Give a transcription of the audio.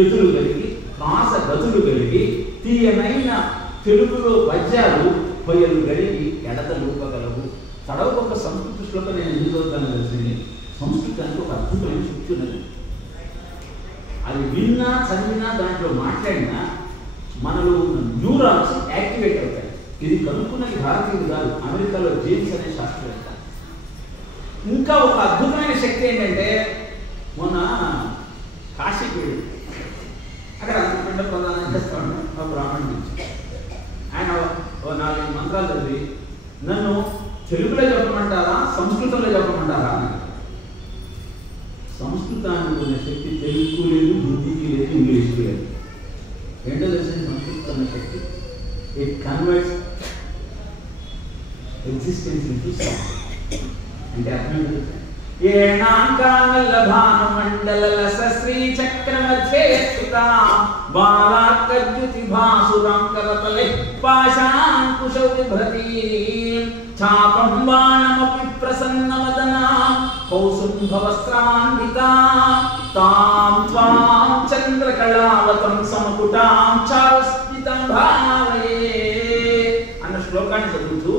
ఎదులు కలిగి శ్వాస గతులు కలిగి తీయనైన తెలుగులో పద్యాలు పొయ్యలు కలిగి ఎడత రూపగలవు. చదవకొక సంస్కృతి శ్లోకం నేను ఎందుకు చదువుతాను తెలిసింది. సంస్కృతానికి ఒక అద్భుతమైన శక్తి ఉన్నది. అది విన్నా చదివినా దాంట్లో మాట్లాడినా మనలో ఉన్న న్యూరాన్స్ యాక్టివేట్ అవుతాయి. ఇది కనుక్కున్నది భారతీయులు కాదు, అమెరికాలో జేమ్స్ అనే శాస్త్రవేత్త. ఇంకా ఒక అద్భుతమైన శక్తి ఏంటంటే మొన్న కాశీకి వెళ్ళి అక్కడ పిండ ప్రదానం చేస్తాను ఆ బ్రాహ్మణ్ నుంచి. ఆయన 4 మంత్రాలు చదివి నన్ను తెలుగులో చెప్పమంటారా సంస్కృతంలో చెప్పమంటారా అని. సంస్కృతానికి ఉన్న శక్తి తెలుగు లేదు, హిందీకి లేదు, ఇంగ్లీష్కి లేదు. రెండో దశని సంస్కృతం ఉన్న శక్తి it converts existence into song. అంటే అర్థం ఏంటంటే ఏణాంకామల్లభానుమండలశ్రీ చక్రమధ్యే బాలార్కద్యుతి భాసురం కరతలే పాశాంకుశౌ బిభ్రతి చాపం బాణమపి ప్రసన్నవదనా కౌసుంభవస్త్రాన్వితా తాం త్వాం చంద్రకళావతం సమకుటాం చారుస్మితం భావయే అన్న శ్లోకాన్ని చదువుతూ